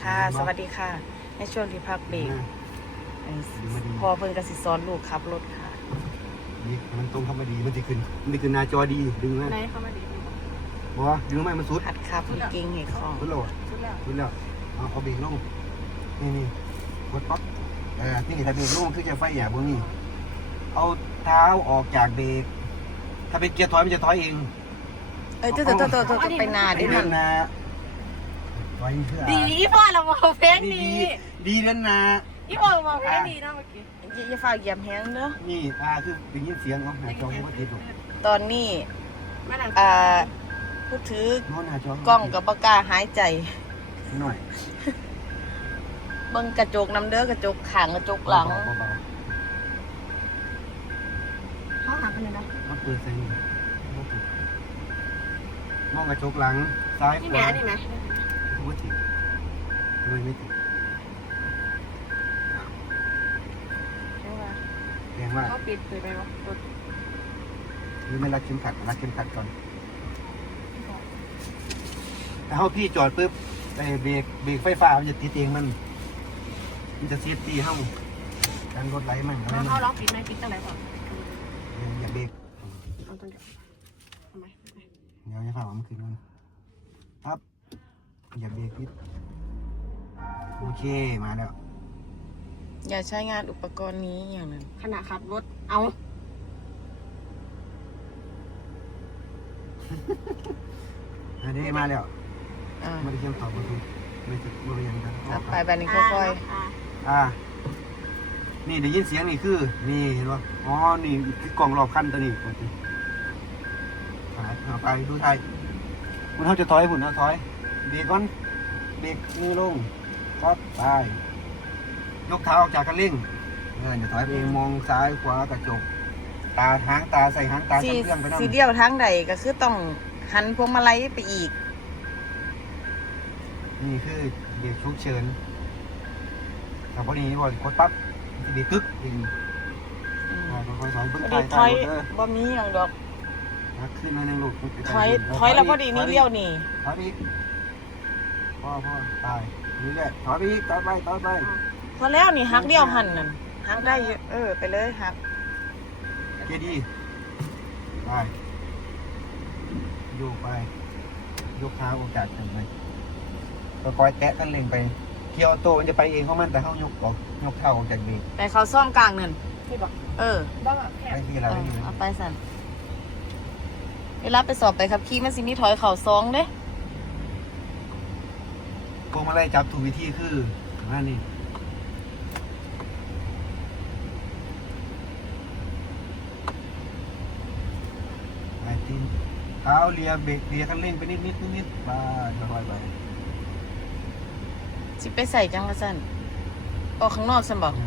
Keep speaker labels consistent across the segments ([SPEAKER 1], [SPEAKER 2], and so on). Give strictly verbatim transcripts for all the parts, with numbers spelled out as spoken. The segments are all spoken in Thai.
[SPEAKER 1] ค่ะสวัสดีค่ะในช่วงที่พักเบรกพอเพิ่นกสิสอนลูกขับรถค่ะ
[SPEAKER 2] นี่มันตรงเข้ามาดีมันจะขึ้นมันจะขึ้นหน้าจอดีดึงไหม
[SPEAKER 3] ไหนเข้ามาดี
[SPEAKER 2] บอกว่าดึงไหมมันสุด
[SPEAKER 1] หัดขับเก่งเหตุของ
[SPEAKER 2] สุดแล้วสุดแล้วสุดแล้วเอาเอาเบรกลงนี่นี่กดป๊อปเออนี่ถ้าเบรกลงคือจะไฟอย่างพวกนี้เอาเท้าออกจากเบรกถ้าเป็นเกียร์ถอยมันจะถอยเอง
[SPEAKER 1] เอ้ยตัวตัวตัวตัวไปนาดิมัน
[SPEAKER 2] นะถอยเพื่อ
[SPEAKER 3] ดีอีพ่อเราบอกเพลงดี
[SPEAKER 2] ดีเด่นนะ
[SPEAKER 3] อีพ่อเราบอกเพลงดีนะเมื่อกี้
[SPEAKER 1] อย่าฝ่าเหยียบแห้งเด้อ
[SPEAKER 2] นี่อ่าคือได้ยินเสียงเนาะหน้าจอมันติดหรอก
[SPEAKER 1] ตอนนี้
[SPEAKER 3] มาหนัง
[SPEAKER 1] อ่าผู้ถือ
[SPEAKER 2] โน้นหน้าจอก
[SPEAKER 1] ล้องกับปากกาหายใจ
[SPEAKER 2] หน่อย
[SPEAKER 1] เบิ่งกระจกน้ำเด้อกระจกข้างกระจกหลัง
[SPEAKER 2] เบา
[SPEAKER 3] เขาหากันเลยนะ
[SPEAKER 2] ๆเอาเปิดใส่นี่มองกระจกหลังซ้าย
[SPEAKER 3] นี่
[SPEAKER 2] ข
[SPEAKER 3] แม่
[SPEAKER 2] วา
[SPEAKER 3] นี่แม่
[SPEAKER 2] ไม่ติดไม่ไม่ติดแรงมาก
[SPEAKER 3] เขาปิดเลยไปวะ
[SPEAKER 2] หรือไม่รัดเข็มขัดรัดเข็มขัดก่อนถ้าเขาพี่จอดปุ๊บไอ้เบรกเบรกไฟฟ้ามันจะติดเองมันมันจะเซฟตี้ห้องการรถไหลมั่งอะไร
[SPEAKER 3] เขา
[SPEAKER 2] มั่ง
[SPEAKER 3] เขาล็อกปิดไหมปิดตั้งไหนก่อน
[SPEAKER 2] อย่าเบรก
[SPEAKER 3] เอาตรงนี้ทำไม
[SPEAKER 2] เดี๋ยวจะพามันขึ้นมันครับอย่าเบรกนิดโอเคมาแล้ว
[SPEAKER 1] อย่าใช้งานอุปกรณ์นี้อย่างนั้น
[SPEAKER 3] ขณะขับรถเอา
[SPEAKER 2] อันนี้มาแล้ว
[SPEAKER 1] อ่า
[SPEAKER 2] ไม่ได้เชื่อมต่อประตูไม่ติดไม่ยังกัน
[SPEAKER 1] อ่ะไปแบบนี้ค่อย
[SPEAKER 2] อ่านี่ได้ยินเสียงนี่คือนี่เห็นป่ะอ๋อนี่คือกล่องรอบคันตัวนี้ปกติไปเอาไปดูไทยคุณเขาจะถอยคุณเขาถอยเบรกก่อนเบรกมือลงครับไปยกเท้าออกจากคันเร่งเออจะถอยไปเองมองซ้ายขวากระจกตาหางตาใส่หางตา
[SPEAKER 1] ๆสี
[SPEAKER 2] จำเครื่องไปนั่ง
[SPEAKER 1] สีเดียวทั้งใดก็คือต้องหันพวงมาลัยไปอีก
[SPEAKER 2] นี่คือเบรกฉุกเฉินแต่พอดีบอกกดปั๊บจะเบรกกึกเอง
[SPEAKER 1] อืม
[SPEAKER 2] อ่าค่อยๆสอนเบิ้ง
[SPEAKER 1] พอ
[SPEAKER 2] ท้า
[SPEAKER 1] ดี
[SPEAKER 2] ย
[SPEAKER 1] ถ
[SPEAKER 2] ท้า
[SPEAKER 1] อย ย
[SPEAKER 2] รถเด้อ
[SPEAKER 1] บ่มีอย่างดอก
[SPEAKER 2] มาขึ้นมาในลูก
[SPEAKER 1] ถอยถอยแล้วพอดีนี่เลี้ยวนี่
[SPEAKER 2] ถอยไปอีกพ่อพ่อตายนี่แหละถอยไปอีกต่อไปต่อไป
[SPEAKER 1] พอแล้วนี่หักเลี้ยวหันนั่นหักได้เยอะเออไปเลยหัก
[SPEAKER 2] เกดีไปโยกไปยกเท้าโอกาสกันไปก็คอยแตะคันเร่งไปเกียวโตมันจะไปเองเพราะมันแต่เขายกออกยกเท้าออกจากเบรก
[SPEAKER 1] ไปเขาซ่อมกลางนั่น
[SPEAKER 3] ที่บอก
[SPEAKER 1] เออ
[SPEAKER 3] บ้างอะแค่
[SPEAKER 2] ไปที่อะไร
[SPEAKER 1] เออ
[SPEAKER 2] ที่ไหน
[SPEAKER 1] เอาไปสั่นเวลาไปสอบไปขับขี่มันสิมีถอยเข่าซองเด้
[SPEAKER 2] พวงมาลัยจับถูกวิธีคือว่านี่ไอ้ตีนเท้าเลียเบรกเลียคันเร่งไปนิดนิดนิดนิดไปค่อยๆไป
[SPEAKER 1] สิไปใส่จังละสั่นออกข้างนอกสั่นบอก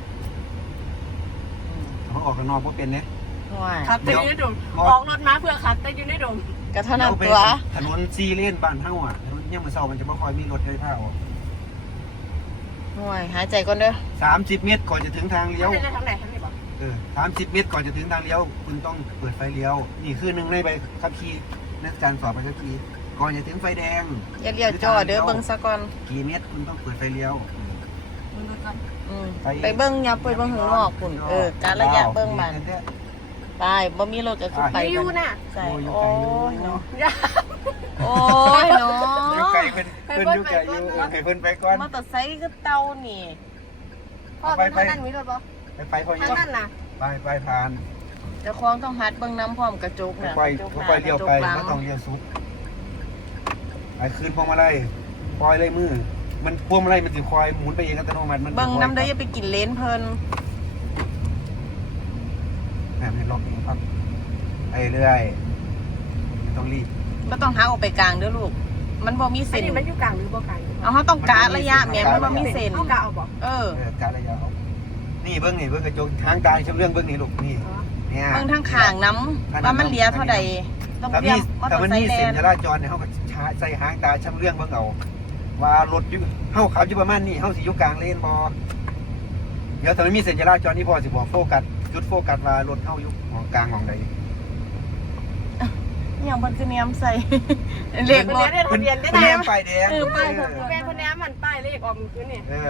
[SPEAKER 2] เขาออกกันนอกเพราะเป็นเนี่ย
[SPEAKER 1] ว้าย
[SPEAKER 3] ขับแต่อยู่ในดมออกรถมาเพื่อขับแต่อยู่ในดม
[SPEAKER 1] ก็เท่านั้นตัว
[SPEAKER 2] ถนนซีเลนบ้านเท่าอ่ะถนนยังมือเศร้ามันจะไม่ค่อยมีรถไฟฟ้าออก
[SPEAKER 1] ห่วยหายใจก่อนเด้อ
[SPEAKER 2] สามสิบเมตรก่อนจะถึงทางเลี้ยว
[SPEAKER 3] ไม่ได้ทางไหนทางนี้บอก
[SPEAKER 2] เออสามสิบเมตรก่อนจะถึงทางเลี้ยวคุณต้องเปิดไฟเลี้ยวนี่คือหนึ่งในใบขับขี่นักการสอบใบขับขี่ก่อนจะถึงไฟแดง
[SPEAKER 1] อย่าเลี้ยวจ่อเด้อเบิ่งซะก่อน
[SPEAKER 2] กี่เมตรคุณต้องเปิดไฟเลี้ยว
[SPEAKER 3] มึงดูก่อน
[SPEAKER 1] อืมไปเบิ่งยับไปเบิ่งข้างนอกพุ่นเออการระยะเบิ่งมันไปบ่มีรถก็คือไป
[SPEAKER 3] ไปอยู่
[SPEAKER 1] กัน
[SPEAKER 3] น่ะ
[SPEAKER 1] ใส่
[SPEAKER 2] โอ้ย
[SPEAKER 1] โอ้
[SPEAKER 2] ไกลอยู่
[SPEAKER 1] ยเนาะ
[SPEAKER 3] อย่า
[SPEAKER 1] โอ้ยเนาะ
[SPEAKER 2] อยู่ไกลเป็นเพิ่นอยู่ไกลอยู่เออให้เพิ่นไปก่อน
[SPEAKER 1] มอเตอร์ไซค์คือเตานี่
[SPEAKER 3] พ่อเป็นทางนั้นมีรถบอก
[SPEAKER 2] ไปไปพอ
[SPEAKER 3] ทาง
[SPEAKER 2] ยัง
[SPEAKER 3] นั้นน่ะ
[SPEAKER 2] ไปไปผ่าน
[SPEAKER 1] เจ้าของต้องหัดเบิ่งน้ำพร้อมกระจกน่ะ
[SPEAKER 2] ไป
[SPEAKER 1] กระจกห
[SPEAKER 2] ไป
[SPEAKER 1] น้า
[SPEAKER 2] เลี้ยว
[SPEAKER 1] กระจ
[SPEAKER 2] ไป
[SPEAKER 1] กหลัง
[SPEAKER 2] ไม่ต้องเลี้ยวสุดไปคืนพวงมาลัยปล่อยเลยมือมันพวงมาลัยมันสิคอยหมุนไปเองอัตโนมัติมัน
[SPEAKER 1] เบิ่งน้ำเด้ออย่าไปกินเลนเพิ่น
[SPEAKER 2] แหมให้ล็อกเองครับไปเรื่อยไม่ต้องรีบ
[SPEAKER 1] บ่ต้องหาออกไปกลางเด้อลูก มันบ่มี
[SPEAKER 3] ไอ้
[SPEAKER 1] เส้น
[SPEAKER 3] นี่มันอยู่กลางหรือบ่กลาง
[SPEAKER 1] เอาเฮาต้องกะระยะแหม่มันบ่มีเส้น
[SPEAKER 3] เอากลางเอาบอก
[SPEAKER 1] เออ
[SPEAKER 2] เออกะระยะเอานี่เบิ้งนี่เบิ้งกระจกทางตาชำเรื่องเบิ้งนี่ลูกนี่เนี่ย
[SPEAKER 1] เบิ่งทางข้างน้ำว่ามันเหลียเท่าใดต้อง
[SPEAKER 2] ถ้า
[SPEAKER 1] เรี
[SPEAKER 2] มี
[SPEAKER 1] ยกมอเต
[SPEAKER 2] ถ้า
[SPEAKER 1] อ
[SPEAKER 2] มัน
[SPEAKER 1] ร์ไซ
[SPEAKER 2] มี
[SPEAKER 1] ค์แล
[SPEAKER 2] เส้น
[SPEAKER 1] น
[SPEAKER 2] จราจรเนี่ยเขาก็ใส่หางตาชำเรื่องเบิ้งเอาว่ารถอยู่เฮาขับอยู่ประมาณนี้เฮาสิอยู่กลางเลนบ่เดี๋ยวถ้ามันมีเส้นจราจรนี่พอสิบอกโฟกัสจุดโฟกัสว่ารถเฮาอยู่ของกลางของใด
[SPEAKER 1] อย่างเพิ่นคือแนมใส่เลขรถ
[SPEAKER 3] ทะเบียนได้
[SPEAKER 2] เพิ่น
[SPEAKER 3] นะ
[SPEAKER 2] แนมป้ายแดง
[SPEAKER 1] เออป้าย
[SPEAKER 3] ทะเบียนคนนี้มันป้ายเลขออกขึ้นเนี่ย
[SPEAKER 2] เออ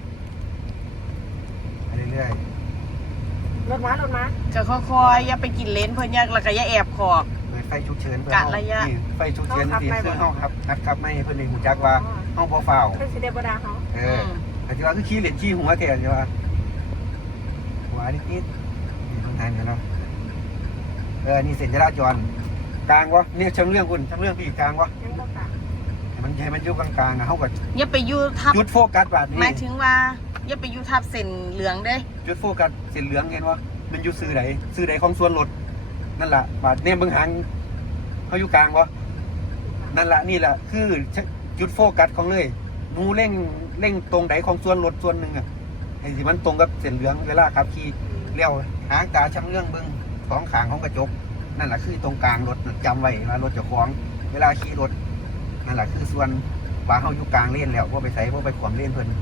[SPEAKER 2] ไปเรื่อย
[SPEAKER 3] รถม้ารถม้า
[SPEAKER 1] ก็ค่อยๆอย่าไปกินเลนเพิ่นอยากแล้วก็อย่าแอบขอบ
[SPEAKER 2] ๆเปิดไฟฉุกเฉินเพื่
[SPEAKER 1] กะระยะ
[SPEAKER 2] นี่ไฟฉุกเฉินที่คือเฮาครับนัดครับไม่ให้เพิ่นได้ฮู้จักว่าเฮาบ่ฟ้าว
[SPEAKER 3] เป็นสีเดบดาเขา
[SPEAKER 2] เอออาจจะว่าคือขี้เหรียญขี้หัวแทนใช่ป่ะหัวนิดนิดนี่ต้องทานกันเนาะเออนี่เส้นจราจรกลางวะเนี่ยช่างเรื่องคุณช่างเรื่องพี่กลางวะ
[SPEAKER 3] ยังต้องการ
[SPEAKER 2] มันให้มันอยู่กลางๆนะเขาก็
[SPEAKER 1] อย่าไปอยู่ทับ
[SPEAKER 2] จุดโฟกัสบาด
[SPEAKER 1] ห
[SPEAKER 2] นี้
[SPEAKER 1] มายถึงว่าอย่าไปอยู่ทับเส้นเหลืองเด้
[SPEAKER 2] จุดโฟกัสเส้นเหลืองเห็นวะมันอยู่ซื้อไหนซื้อไหนของส่วนรถนั่นแหละบาดเนี่ยเบิ่งหางเขาอยู่กลางวะนั่นแหละนี่แหละคือจุดโฟกัสของเลยหนูเร่งเร่งตรงไหนของส่วนรถส่วนหนึ่งอ่ะไอ้ที่มันตรงกับเส้นเหลืองเวลาขับขี่เลี้ยวหางตาช่างเรื่องเบิ่งสองขางของกระจกนั่นแหละคือตรงกลางรถจำไว้ว่ารถเจ้าของเวลาขี่รถนั่นแหละคือส่วนว่าเขาอยู่กลางเลนแล้วว่าไปใส่ว่าไปขวามเลนเพิ่น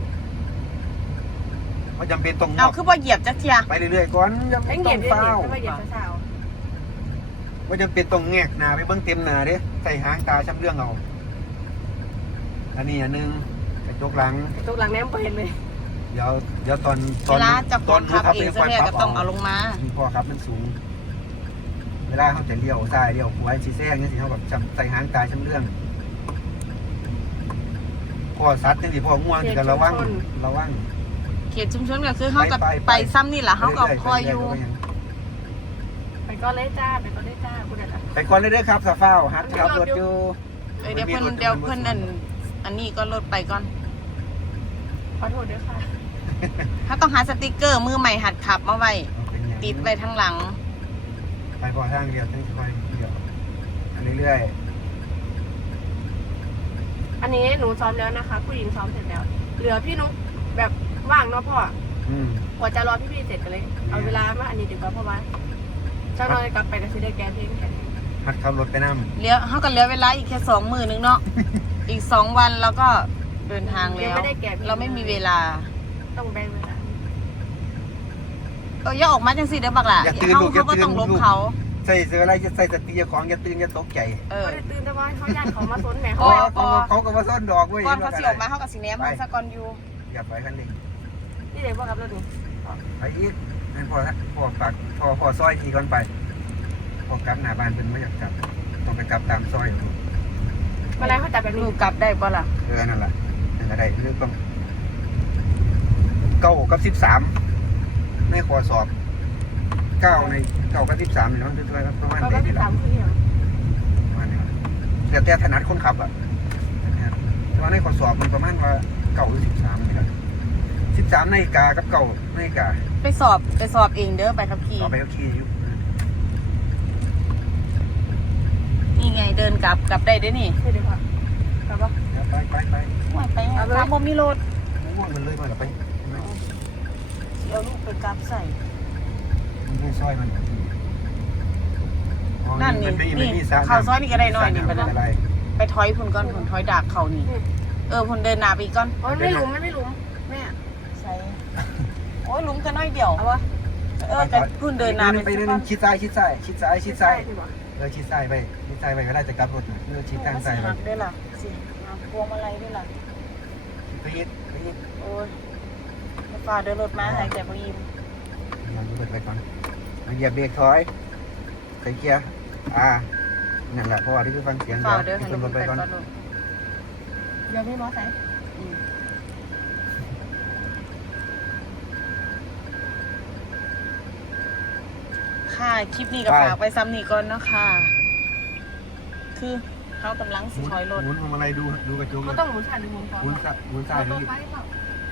[SPEAKER 2] ว่าจำเป็นต้องง
[SPEAKER 1] เอา
[SPEAKER 2] อก
[SPEAKER 1] คือบ่เหยียบจักเที่ย
[SPEAKER 2] ไปเรื่อยๆก่อนจำเป็
[SPEAKER 3] ไม่
[SPEAKER 2] น
[SPEAKER 3] เห
[SPEAKER 2] ต้
[SPEAKER 3] ยี
[SPEAKER 2] อย
[SPEAKER 3] บ
[SPEAKER 2] ง
[SPEAKER 3] เย็น
[SPEAKER 2] เฝ้า
[SPEAKER 3] ไม่เหยียบเช้า
[SPEAKER 2] ว่าจำเป็นต้องแงกหน้าไปเบิ้งเต็มหน้าเด้ใส่หางตาช้ำเรื่องเอาอันนี้อันหนึงกระจกหลัง
[SPEAKER 3] ตัวหลังแนมเห็นเลย
[SPEAKER 2] เดี๋ยวเดี๋ยวตอนต
[SPEAKER 1] เว
[SPEAKER 2] อน
[SPEAKER 1] ลาเจะคนขับ
[SPEAKER 2] ตน
[SPEAKER 1] เอง
[SPEAKER 2] หนู
[SPEAKER 1] ซะแล้วก็ต้องเอาลงมา
[SPEAKER 2] มีพอครับมันสูง เวลาเขาจะเลี้ยวซ้ายเลี้ยวขวาสีแซงนี่สิเขาแบบจำใส่หางตาช้ำเรื่องพ่อสัตว์จังสิพ่อง่วงสิกันระวังระวัง
[SPEAKER 1] เขตชุมชนก็คือเฮากับ
[SPEAKER 2] ไปไป
[SPEAKER 1] ไปซ้ำนี่ล่ะเฮาก็คอยอยู่
[SPEAKER 3] ไปก็เลยจ้าไปก็เลยจ้าคุณเด็ด
[SPEAKER 2] ไปก่อนเลยเด้อครับสาฟ้าวฮัทขับรถอยู่
[SPEAKER 1] เอ้ยเดี๋ยวเพิ่นเดี๋ยวเพิ่นอันอันนี้ก็ลดไปก่อน
[SPEAKER 3] ขอโทษด้วยค่ะ
[SPEAKER 1] ถ้าต้องหาสติกเกอร์มือใหม่หัดขับมาไว้
[SPEAKER 2] เอาเป็นอย่าง
[SPEAKER 1] ติดไว้ทั้งหลัง
[SPEAKER 2] ไปพอทางเดียวทั้งค่อยเดียวอันเรื่อย
[SPEAKER 3] อันนี้หนูซ้อมแล้วนะคะผู้หญิงซ้อมเสร็จแล้ว เหลือพี่นุ๊กแบบว่างเนาะพ่อ
[SPEAKER 2] ๆอืม
[SPEAKER 3] กว่าจะรอพี่พี่เสร็จกันเลย เอาเวลามาอันนี้ดีกว่าเพราะว่าเจ้าน้อยกลับไปก็จะได้แก้เพลงกัน
[SPEAKER 2] หัดขับรถไปน้
[SPEAKER 1] เหลือเฮาก็เหลือเวลาอีกแค่สองมื้อนึงเนาะ อีกสองวันแล้วก็เดินทางแล้ว เราไม่มีเวลา
[SPEAKER 3] ต้องแบ่งเวลา
[SPEAKER 1] เอออย่าออกมาจังสิเด้อบักล่ะ
[SPEAKER 2] อย่าตื่น
[SPEAKER 1] เขา
[SPEAKER 2] ลูกอย่า
[SPEAKER 1] เขาก็
[SPEAKER 2] ตื่น
[SPEAKER 1] ต้องลบ
[SPEAKER 2] ลูก
[SPEAKER 1] เขา
[SPEAKER 2] ใส่เสื้ออะไรจะใส่สติเจ้าของอย่าตื่นอย่าตกใจ
[SPEAKER 1] เออ
[SPEAKER 3] ก็ได้ตื่นแต่ว่าเขาญาติเขามาสนแหม
[SPEAKER 1] อ๋
[SPEAKER 3] เขา
[SPEAKER 1] อ
[SPEAKER 2] เขาเขาก็มาซ่อนดอกเว้ย
[SPEAKER 1] ก่อนเขาสิออกมาเขากับสิแนมมันซะก่อนอยู่
[SPEAKER 2] อย่าไปคันนี้
[SPEAKER 3] นี่เด็กว่าครับเราดู
[SPEAKER 2] ไปอีกนั่นพอละพอฝากพอพอซอยทีก่อนไป พอกลับหน้าบ้านเป็นไม่อยากกลับ ต้องไปกลับตามซอย
[SPEAKER 3] มาแล้วเขาจับแบบ
[SPEAKER 1] ห
[SPEAKER 3] นี้
[SPEAKER 1] นูกลับได้ป่ะล่ะ
[SPEAKER 2] เออนั่นแหละนั่นก็ได้เรื่องต้องเก้ากับสิบสามในข้อสอบเก้าในเก้ากับสิบสามนี่มันคือตัวประมาณ
[SPEAKER 3] เขา
[SPEAKER 2] ไหน
[SPEAKER 3] ก็
[SPEAKER 2] นี่
[SPEAKER 3] ที่
[SPEAKER 2] แหละ
[SPEAKER 3] สามคือเนี่ย
[SPEAKER 2] ประมาณนี้แต่แต่ถนัดคนขับอ่ะแต่ว่าในข้อสอบมันประมาณว่าเก้าหรือสิบสามนี่แหละสิบสามนาฬิกากับเก้านาฬิกา
[SPEAKER 1] ไปสอบไปสอบเองเด้อไปขับขี่
[SPEAKER 2] ต่อไปก็ขี่อยู่
[SPEAKER 1] นี่ไงเดินกลับกลับได้เด้อนี่
[SPEAKER 3] นี่เด็กว่าครับว่า
[SPEAKER 2] ไปไปไป
[SPEAKER 1] ห่วยไปไงครับบ่มีรถ
[SPEAKER 2] ง่วงมันเลยมาหรอไป
[SPEAKER 1] สิเอาลูกไปกลับใส่
[SPEAKER 2] มันไม่ซอยมัน
[SPEAKER 1] นั่นนี่นี่เข้าซอยนี่ก็ได้น้อยนี่
[SPEAKER 2] มั
[SPEAKER 1] ปะ
[SPEAKER 2] น
[SPEAKER 1] นะ
[SPEAKER 2] อะไร
[SPEAKER 1] ไปถอยพุ่นก่อนพุ่นถอยดากเขานี่ เออพุ่นเดินหน้าไปอีกก่อน
[SPEAKER 3] อ๋อไม่หลุมไม่หลุมแม่
[SPEAKER 1] ใส่โอ้ยหลุมก็น้อยเดียว
[SPEAKER 3] เอาวะ
[SPEAKER 1] เออจะพุ่นเดินหน้า
[SPEAKER 2] ไป
[SPEAKER 1] ไป
[SPEAKER 2] เดิ
[SPEAKER 1] สัก
[SPEAKER 2] น
[SPEAKER 1] ก่อน
[SPEAKER 2] ชิดซ้ายชิดซ้ายชิดซ้ายชิดซ้าย
[SPEAKER 3] ที่บอก
[SPEAKER 2] เออชิดซ้ายไปชิดซ้ายไปเวลาจะกลับรถเออชิดทางซ้ายไป
[SPEAKER 1] หักด้วยล่ะสิหักพวงมาลัยด้วยล่ะ
[SPEAKER 2] ไปยิดไปยิด
[SPEAKER 1] โอ้ยฝ่าเดินรถมาหายใจบ่อิ่ม
[SPEAKER 2] ยังเปิดไปก่อนเหยียบเบรกถอยใส่เกียร์อ่านั่นแหละเพราะว่าที่คือฟังเสียง
[SPEAKER 1] ฝ่าเดินให้
[SPEAKER 2] ขึ้
[SPEAKER 1] ร
[SPEAKER 2] นร
[SPEAKER 1] ถ
[SPEAKER 2] ถ
[SPEAKER 1] ไป
[SPEAKER 2] ไป
[SPEAKER 1] ก่
[SPEAKER 2] ก่
[SPEAKER 1] อ
[SPEAKER 2] อน น
[SPEAKER 1] ลูก
[SPEAKER 3] เดี๋ยวพี่มอใส่
[SPEAKER 1] อืมค่ะคลิปนี้ก็ฝากไปซ้ำนี่ก่อนเนาะค่ะ คือเขากำลังสิถอยรถ
[SPEAKER 2] หมุนทำอะไรดูดูกระจก
[SPEAKER 3] เขาต้องหมุนซ้ายหรือหมุนขวา
[SPEAKER 2] หมุนซ้ายหมุนซ้าย
[SPEAKER 3] ต้
[SPEAKER 2] นี่
[SPEAKER 3] องไปเปล่า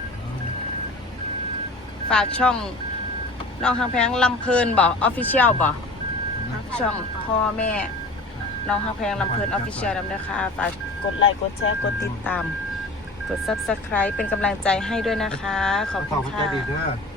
[SPEAKER 1] ฝากช่องน้องทางแพงลำเพลินบอกออฟฟิเชียลบอกช่องพ่อแม่น้องทางแพงลำเพลินออฟฟิเชียลนำด้วยค่ะฝากกดไลค์กดแชร์กดติดตาม กด ซับสไครบ์ เป็นกำลังใจให้ด้วยนะคะ ขอบ
[SPEAKER 2] ข
[SPEAKER 1] คุ
[SPEAKER 2] อบ
[SPEAKER 1] ณ
[SPEAKER 2] คุณ
[SPEAKER 1] ค่ะ
[SPEAKER 2] ใจดีเด้อ